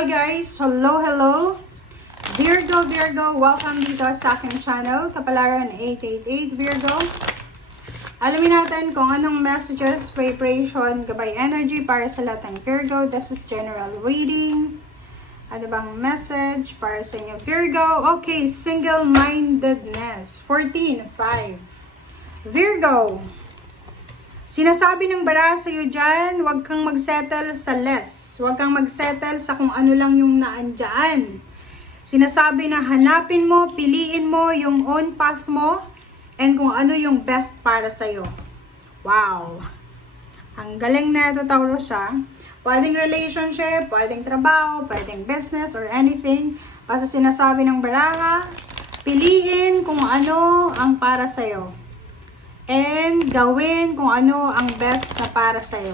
Hi guys! Hello! Virgo, welcome dito sa aking channel, Kapalaran 888 Virgo. Alamin natin kung anong messages, vibration, gabay energy para sa lahat ng Virgo. This is general reading. Ano bang message para sa inyo Virgo? Okay, single-mindedness. 14:5. Virgo, sinasabi ng bara sa iyo dyan, huwag kang magsettle sa less. Huwag kang magsettle sa kung ano lang yung naandyan. Sinasabi na hanapin mo, piliin mo yung own path mo, and kung ano yung best para sa iyo. Wow! Ang galing na ito, Taurus, ha? Pwedeng relationship, pwedeng trabaho, pwedeng business, or anything. Basta sinasabi ng baraha, piliin kung ano ang para sa iyo. And gawin kung ano ang best na para sa'yo.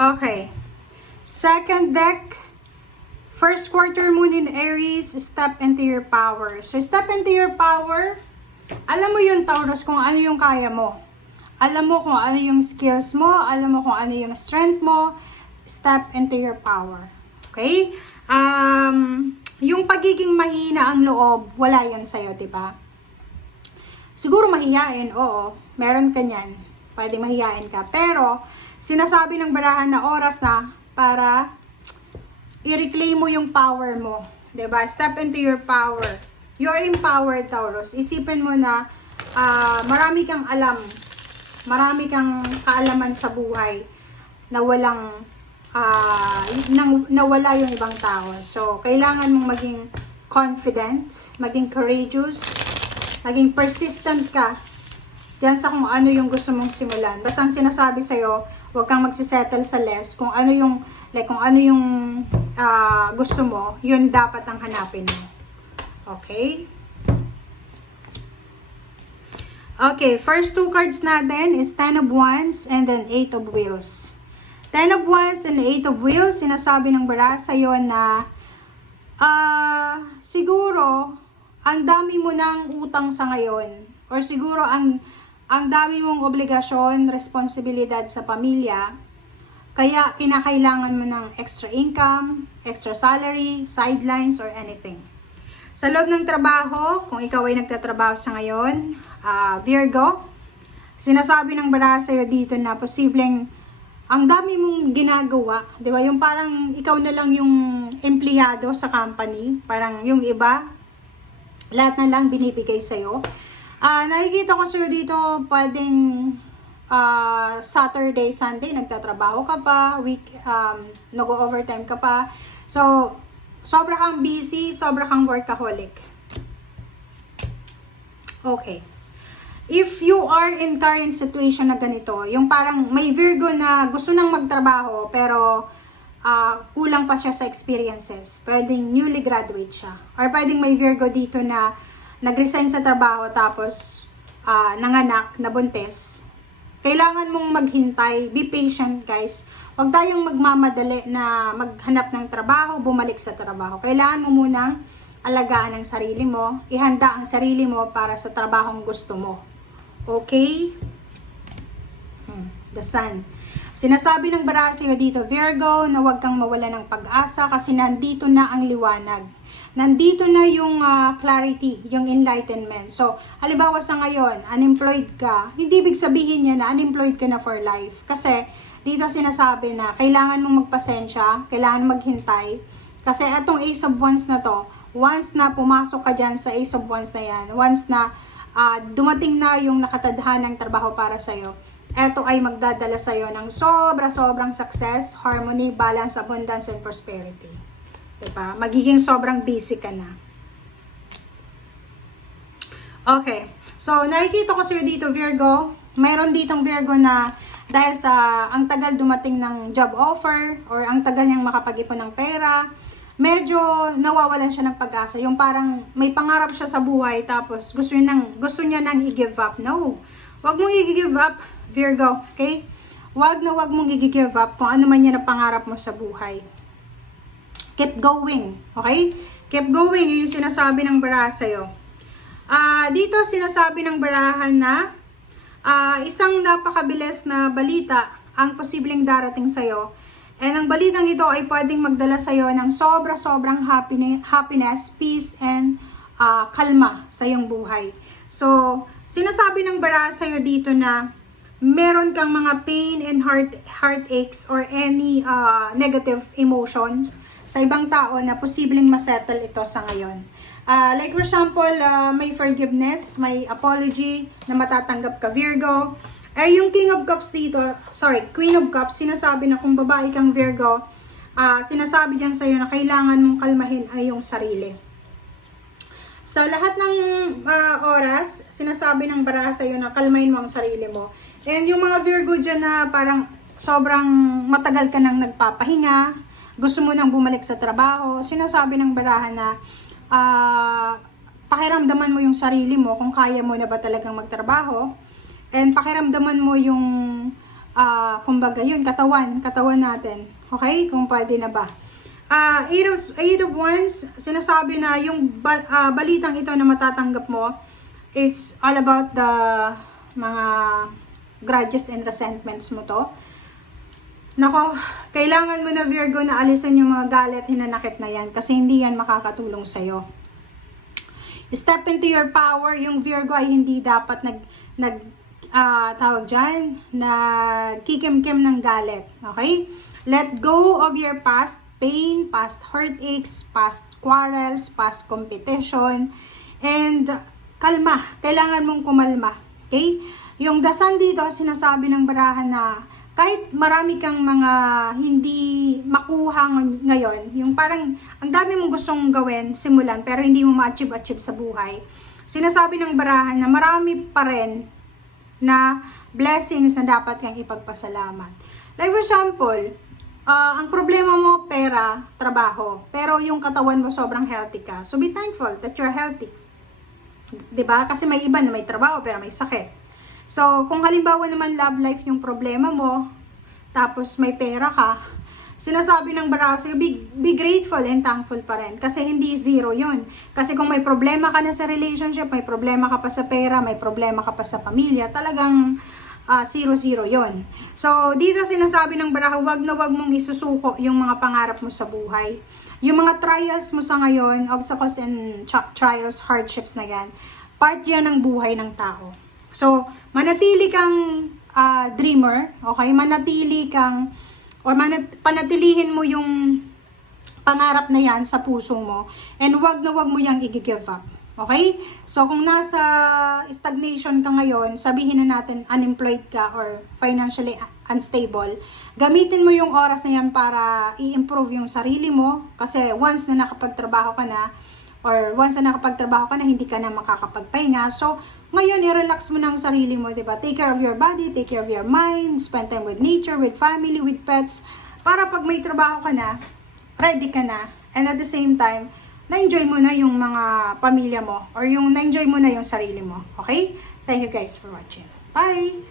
Okay. Second deck. First quarter moon in Aries, step into your power. So step into your power. Alam mo yun, Taurus, kung ano yung kaya mo. Alam mo kung ano yung skills mo. Alam mo kung ano yung strength mo. Step into your power. Okay? Yung pagiging mahina ang loob, wala yan sa'yo, diba? Siguro mahihain, oo. Meron ka niyan. Pwede mahihain ka. Pero, sinasabi ng barahan na oras na para i-reclaim mo yung power mo. Diba? Step into your power. You're empowered, Taurus. Isipin mo na marami kang alam, marami kang kaalaman sa buhay na walang nawala yung ibang tao. So, kailangan mong maging confident, maging courageous, maging persistent ka diyan sa kung ano yung gusto mong simulan. Basta ang sinasabi sa'yo, huwag kang magsisettle sa less. Kung ano yung, gusto mo, yun dapat ang hanapin mo. Okay? Okay, first two cards natin is 10 of Wands and then 8 of Wheels. 10 of Wands and 8 of Wheels, sinasabi ng bara sa'yo na siguro, ang dami mo ng utang sa ngayon. Or siguro, ang dami mong obligasyon, responsibilidad sa pamilya. Kaya, kinakailangan mo ng extra income, extra salary, sidelines, or anything. Sa loob ng trabaho, kung ikaw ay nagtatrabaho sa ngayon, Virgo, sinasabi ng bara sa'yo dito na posibleng ang dami mong ginagawa, di ba? Yung parang ikaw na lang yung empleyado sa company, parang yung iba, lahat na lang binibigay sa'yo. Nakikita ko sa'yo dito, pwedeng Saturday, Sunday, nagtatrabaho ka pa, nag-overtime ka pa. So, sobra kang busy, sobra kang workaholic. Okay. If you are in current situation na ganito, yung parang may Virgo na gusto nang magtrabaho pero kulang pa siya sa experiences. Pwedeng newly graduate siya. Or pwedeng may Virgo dito na nag-resign sa trabaho tapos nanganak, nabuntis. Kailangan mong maghintay, be patient guys. Huwag tayong magmamadali na maghanap ng trabaho, bumalik sa trabaho. Kailangan mo munang alagaan ang sarili mo, ihanda ang sarili mo para sa trabahong gusto mo. Okay? The Sun. Sinasabi ng bara sa'yo dito, Virgo, na huwag kang mawala ng pag-asa kasi nandito na ang liwanag. Nandito na yung clarity, yung enlightenment. So, halimbawa sa ngayon, unemployed ka, hindi ibig sabihin niya na unemployed ka na for life. Kasi, dito sinasabi na kailangan mong magpasensya, kailangan maghintay. Kasi itong Ace of Wands na to, once na pumasok ka dyan sa Ace of Wands na yan, once na dumating na yung nakatadhanang trabaho para sa'yo, ito ay magdadala sa'yo ng sobrang success, harmony, balance, abundance, and prosperity. Diba? Magiging sobrang busy ka na. Okay. So, nakikita ko sa'yo dito, Virgo. Mayroon ditong Virgo na dahil sa ang tagal dumating ng job offer or ang tagal niyang makapag-ipon ng pera, medyo nawawalan siya ng pag-asa. Yung parang may pangarap siya sa buhay tapos gusto niya nang i-give up. No. Huwag mong i-give up, Virgo. Okay? Huwag mong i-give up kung ano man yan ang pangarap mo sa buhay. Keep going. Okay? Keep going. Yun yung sinasabi ng baraha sa'yo. Dito sinasabi ng barahan na isang napakabilis na balita ang posibleng darating sa'yo. And ang balitang ito ay pwedeng magdala sa'yo ng sobra-sobrang happiness, peace, and kalma sa iyong buhay. So, sinasabi ng baraha sa'yo dito na meron kang mga pain and heartaches or any negative emotion sa ibang tao na posibleng masettle ito sa ngayon. Like for example, may forgiveness, may apology na matatanggap ka, Virgo. Yung King of Cups dito, Queen of Cups, sinasabi na kung babae kang Virgo, sinasabi dyan sa'yo na kailangan mong kalmahin ay yung sarili. Sa lahat ng oras, sinasabi ng baraha sa'yo na kalmahin mo ang sarili mo. And yung mga Virgo dyan na parang sobrang matagal ka nang nagpapahinga, gusto mo nang bumalik sa trabaho, sinasabi ng baraha na pakiramdaman mo yung sarili mo kung kaya mo na ba talagang magtrabaho. And pakiramdaman mo yung, kumbaga yun, katawan natin. Okay? Kung pwede na ba. Eight of Wands, sinasabi na yung balitang ito na matatanggap mo is all about the mga grudges and resentments mo to. Nako, kailangan mo na Virgo na alisan yung mga galit, hinanakit na yan kasi hindi yan makakatulong sa'yo. Step into your power. Yung Virgo ay hindi dapat tawag dyan, nagkikim-kim ng galit. Okay? Let go of your past pain, past heartaches, past quarrels, past competition, and kalma. Kailangan mong kumalma. Okay? Yung The Sun dito, sinasabi ng barahan na kahit marami kang mga hindi makuha ngayon, yung parang ang dami mong gustong gawin, simulan, pero hindi mo ma-achieve sa buhay. Sinasabi ng barahan na marami pa rin na blessings na dapat kang ipagpasalamat. Like for example, ang problema mo, pera, trabaho, pero yung katawan mo sobrang healthy ka. So be thankful that you're healthy. 'Di ba? Kasi may iba na may trabaho pero may sakit. So kung halimbawa naman love life yung problema mo, tapos may pera ka, sinasabi ng baraha sa'yo, be grateful and thankful pa rin. Kasi hindi zero yun. Kasi kung may problema ka na sa relationship, may problema ka pa sa pera, may problema ka pa sa pamilya, talagang 0-0 yun. So, dito sinasabi ng baraha, wag na wag mong isusuko yung mga pangarap mo sa buhay. Yung mga trials mo sa ngayon, obstacles and trials, hardships na yan, part yan ng buhay ng tao. So, manatili kang dreamer, okay? Manatili kang panatilihin mo yung pangarap na yan sa puso mo and wag na wag mo yang i-give up. Okay? So, kung nasa stagnation ka ngayon, sabihin na natin unemployed ka or financially unstable, gamitin mo yung oras na yan para i-improve yung sarili mo kasi once na nakapagtrabaho ka na hindi ka na makakapagpahinga. So, ngayon, i-relax mo ng sarili mo, diba? Take care of your body, take care of your mind, spend time with nature, with family, with pets, para pag may trabaho ka na, ready ka na, and at the same time, na-enjoy mo na yung mga pamilya mo, or na-enjoy mo na yung sarili mo. Okay? Thank you guys for watching. Bye!